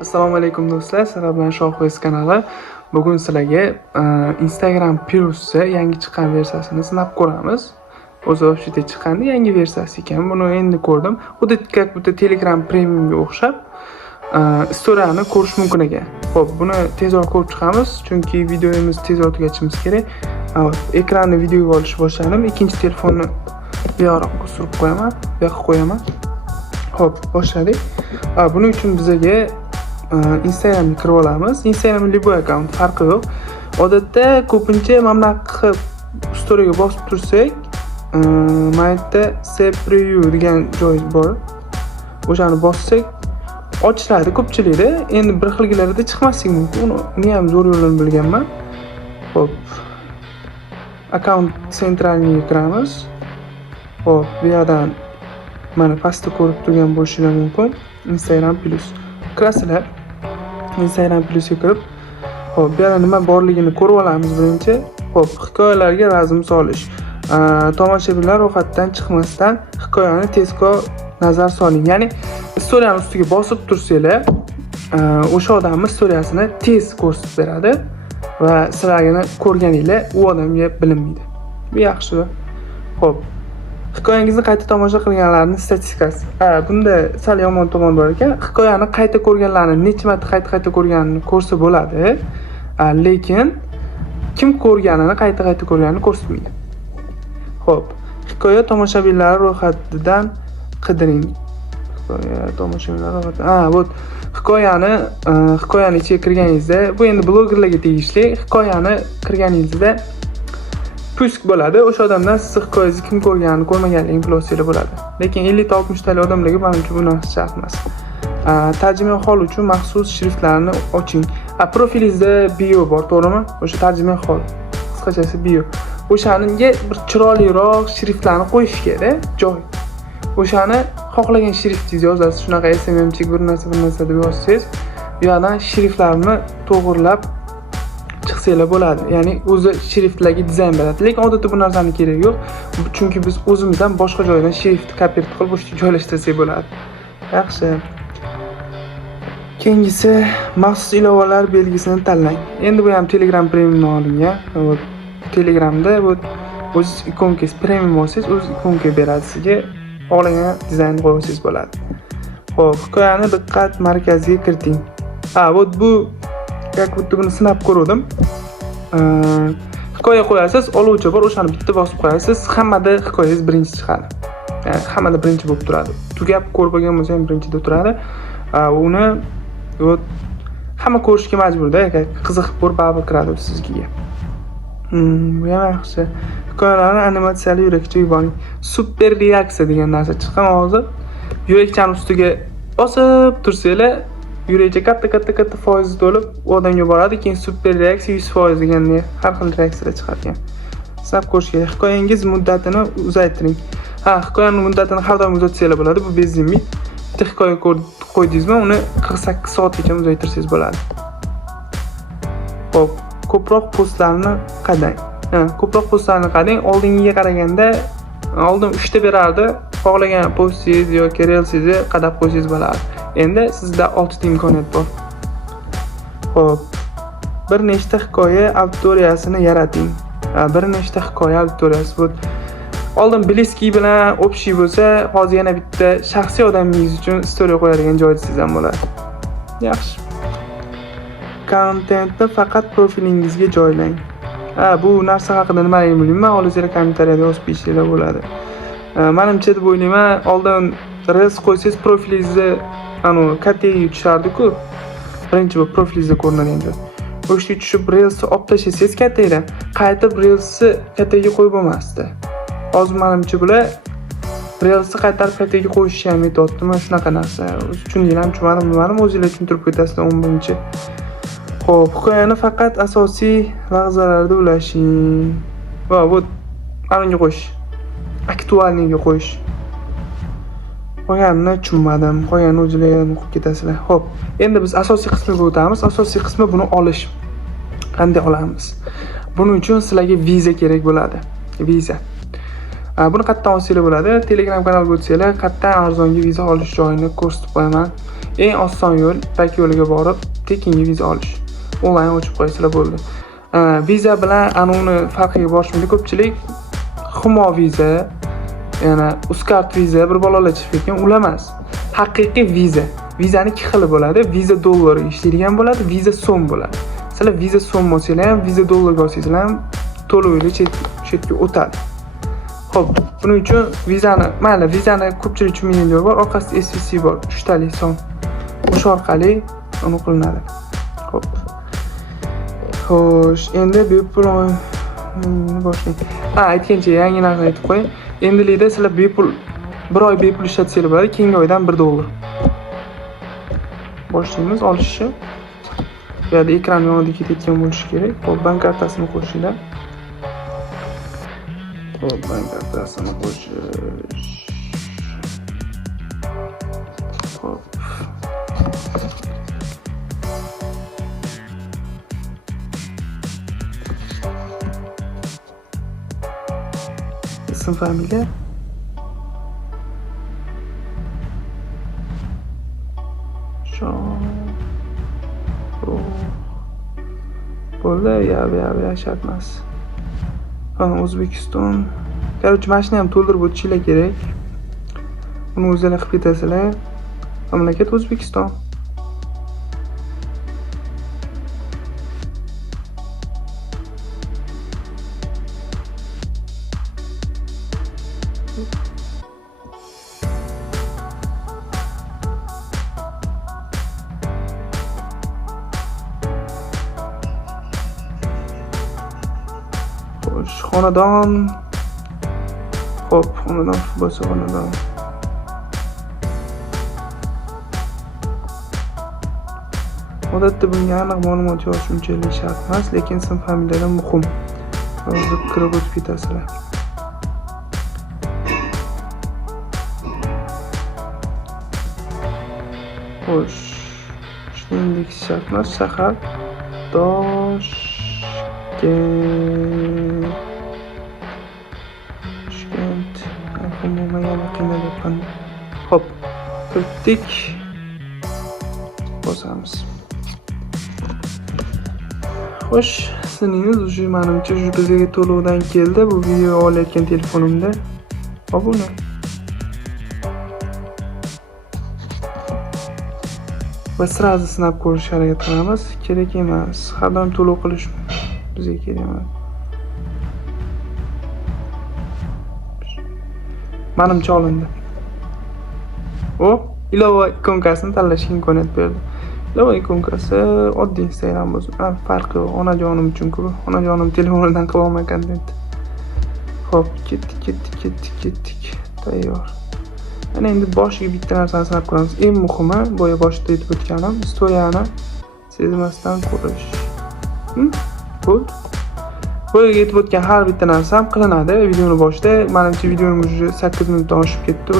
Assalomu alaykum do'stlar, sizlar bilan Shohvoz kanali. Bugun sizlarga Instagram Plus'ni yangi chiqqan versiyasini sinab ko'ramiz. O'zi вообще chiqqandi, yangi versiyasi ekan. Buni endi ko'rdim. Xuddi как будто Telegram Premiumga o'xshab istoriyani ko'rish mumkin ekan. Xo'p, buni tezroq ko'rib chiqamiz, chunki videomizni tezroq tugatishimiz kerak. Ekranni videoga olish boshladim. Ikkinchi telefonni bu yoqqa surib qo'yaman, bu yoqqa qo'yaman. Xo'p, boshladik. Buning uchun bizga Instagramga kirib olamiz. Instagram любой akkaunt farqi yo'q. Odatda ko'pincha mana bunaqa storyga bosib tursak, mana yerda Save Preview degan joy bor. O'shani bossak ochiladi ko'pchilikda. Endi bir xilgilarida chiqmasligi mumkin. Uni ham zo'r yo'lini bilganman. Xo'p. Akkaunt sentralniga kiramiz. Xo'p, bu yerdan mana pastda ko'rib turgan bo'lishingiz mumkin. Instagram Plus. Kirasizlar. Instagram Plus'ga kirib, xo'p, bu yerda nima borligini ko'rib olamiz birinchi. Xo'p, hikoyalarga razm solish. Tomoshabinlar ro'yxatdan chiqmasdan hikoyani tezkor nazar soling. Ya'ni istoriyani ustiga bosib tursanglar, o'sha odamning istoriyasini tez ko'rsatib beradi va sizlarga ko'rganinglar u odamga bilinmaydi. Bu yaxshi. Xo'p, hikoyangizni qayta tomosha qilganlarning statistikasi. Bunda sal yomon tomon bor ekan. Hikoyani qayta ko'rganlarni necha marta qayta ko'rganini ko'rsa bo'ladi, lekin kim ko'rganini qayta ko'rganini ko'rsatmaydi. Xo'p, hikoya tomoshabinlari ro'yxatidan qidiring. Hikoya tomoshabinlari ro'yxati. Bu hikoyani ichiga kirganingizda, bu endi blogerlarga tegishli. Hikoyani kirganingizda pusk bo'ladi. O'sha odamdan siz hikoyangizni kim ko'rganini ko'rmaganligini bilsanglar bo'ladi. Lekin 50-60 tali odamlarga menimcha bu narsa shart emas. Tarjima hol uchun maxsus shriftlarni oching. Profilingizda bio bor, to'g'rimi? O'sha tarjima hol. Qisqachasi bio. O'shaniga bir chiroyliroq shriftlarni qo'yish kerak, joy. O'shani xohlagan shriftingizni yozasiz. Shunaqa SMMchik bir narsa deb yozsangiz, bu yerdan shriftlarni to'g'rilab chiqsanglar bo'ladi. Ya'ni o'zi shriftlarga dizayn beradi. Lekin odatda bu narsaning keragi yo'q. Chunki biz o'zimizdan boshqa joydan shrift kopiyat qilib o'sha joylashtirsak bo'ladi. Yaxshi. Keyingisi maxsus ilovalar belgisini tanlang. Endi bu ham Telegram Premiumdan olingan. Telegramda bu o'z ikonkangiz premium olsangiz, o'z ikonka beradi sizga. Xohlagan dizayn qo'ysangiz bo'ladi. Xo'p, hikoyani diqqat markaziga kiriting. Bu как будто buni sinab ko'rdim. Hikoya qo'yasiz, oluvchi bor, o'shani bitta bosib qo'yasiz. Hammada hikoyangiz birinchi chiqadi. Ya'ni hammada birinchi bo'lib turadi. Tugab ko'rib bo'lgan bo'lsa ham birinchida turadi. Uni hamma ko'rishga majburda, qiziqib ko'rib baribir kiradi sizga. Bu ham yaxshi. Hikoyalarni animatsiyali yurakcha yuboring. Super reaksiya degan narsa chiqqan hozir. Yurakchani ustiga bosib tursanglar, yurakcha katta foiz to'lib u odamga boradi, keyin super reaksiya 100% deganday har xil reaksiyalar chiqargan. Sinab ko'rish kerak. Hikoyangiz muddatini uzaytiring. Hikoyaning muddatini har doim uzatsanglar bo'ladi, bu bezimli. Bitta hikoya qo'ydingizmi, uni 48 soatgacha uzaytirsangiz bo'ladi. Xo'p, ko'proq postlarni qadang. Oldingiga qaraganda oldin 3 ta berardi. Xohlagan postingiz yoki reelsingizni qadab qo'ysangiz bo'ladi. Endi sizda 6 ta imkoniyat bor. Xo'p, bir nechta hikoya auditoriyasini yarating. Bir nechta hikoya auditoriyasi bu oldin bliskiy bilan общий bo'lsa, hozir yana bitta shaxsiy odamingiz uchun story qo'yadigan joyingiz ham bo'ladi. Yaxshi. Kontentni faqat profilingizga joylang. Bu narsa haqida nimaligini bilmayman, olinglar kommentariyada yozib qo'yishinglar bo'ladi. Menimcha deb o'ylayman, oldin reels qo'ysangiz profilingizni kattaga tushardi-ku. Birinchi bu profilingizda ko'rinadigan joy. O'shga tushib reelsni olib tashlasangiz kattaga, qaytib reelsni kattaga qo'yib bo'lmasdi. Hozir menimcha bular reelsni qaytarib kattaga qo'yish ham metodmi, shunaqa narsa. Tushundinglarmi, tushunmadim, o'zingizlar tushuntirib ketasizlar 11-chi. Xo'p, hikoyani faqat asosiy lahzalarda ulashing. Bu anonga qo'yish. Aktualniga qo'yish. Qolganini tushunmadim. Qolganini o'zingizlar o'qib ketasizlar. Xo'p, endi biz asosiy qismiga o'tamiz. Asosiy qismi buni olish. Qanday olamiz? Buning uchun sizlarga viza kerak bo'ladi. Viza. Buni qayerdan olsanglar bo'ladi? Telegram kanalga o'tsanglar, qayerdan arzonga viza olish joyini ko'rsatib qo'yaman. eng oson yo'l Ipak yo'liga borib tekinga viza olish. Onlayn ochib qo'ysanglar bo'ldi. Viza bilan uni farqiga borishmaydi. Ko'pchilik Humo viza, yana Uzcard viza bir balolar chiqib ketgan, ular emas. Haqiqiy viza. Vizani ikki xili bo'ladi. Viza dollarga ishlaydigan bo'ladi, viza so'm bo'ladi. Sizlar viza so'm olsanglar ham, viza dollarga olsanglar ham to'lovli chetga o'tadi. Xo'p, buning uchun vizani ko'pchilik tushunmagan joyi bor. Orqasida SVC bor, 3 talik son. O'sha orqali uni qilinadi. Xo'p. Xo'sh, endi bepul boshlaylik. Aytgancha yangi narsa aytib qo'ying. Endilikda sizlar bepul 1 oy bepul ishlatsanglar bo'ladi, keyingi oydan $1. Boshlaymiz olishni. Bu yerda ekran yonida ketayotgan bo'lishi kerak. Xo'p, bank kartasini qo'shinglar. Xo'p, bank kartasini qo'shish. Xo'p. Ism, familiya. Bo'ldi, shart emas. O'zbekiston. Короче, mashina ham to'ldirib o'tishinglar kerak. Uni o'zingizlar qilib ketasizlar. Mamlakat O'zbekiston. Xonadon. Xo'p, xonadon bo'lsa xonadon. Odatda bunga aniq ma'lumot yozish unchalik shart emas, lekin ism familiyadan muhim. Hozir kirib o'tib ketasizlar. Xo'sh, shuningdek shart emas, shahar Toshkent. Umuman yana qiynalyapman. Xo'p, kiritdik. Bosamiz. Xo'sh, sizningiz уже menimcha bizga to'lovdan keldi. Bu video olayotgan telefonimda. Obuna. Va sразу sinab ko'rishga harakat qilamiz. Kerak emas. Har doim to'lov qilish bizga kerak emas. Menimcha olindi. Ilova ikonkasini tanlashga imkoniyat berdi. Ilova ikonkasi oddiy Instagram bo'lsin. Farqi yo'q. Onajonim uchun-ku. Onajonim telefonidan qilib olmagan kontent. Xo'p, ketdik. Tayyor. Ana endi boshiga bitta narsani sinab ko'ramiz. Eng muhimi, boya boshida aytib o'tganim, historiyani sezmasdan ko'rish. Bo'ldi. Boyaga aytib o'tgan har bitta narsa ham qilinadi videoni boshida. Menimcha videoning уже 8 minutdan oshib ketdi.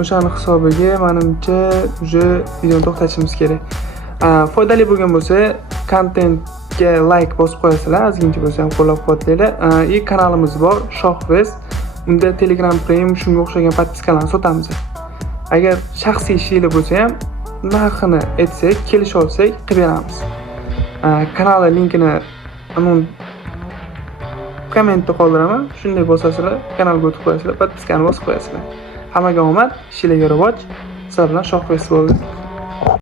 O'shani hisobiga menimcha уже videoni to'xtatishimiz kerak. Foydali bo'lgan bo'lsa, kontentga like bosib qo'yasizlar, ozgincha bo'lsa ham qo'llab-quvvatlaylar. Kanalimiz bor, Shohvez. Unda Telegram Premium shunga o'xshagan podpiskalarni sotamiz. Agar shaxsiy ishinglar bo'lsa ham, narxini aytsak, kelisha olsak, qilib beramiz. Kanal linkini kommentda qoldiraman. Shunday bosasizlar, kanalga o'tib qo'yasizlar, podpiskani bosib qo'yasizlar. Hammaga omad, ishlarga rivoj. Sizlar bilan Shohvez bo'ldi.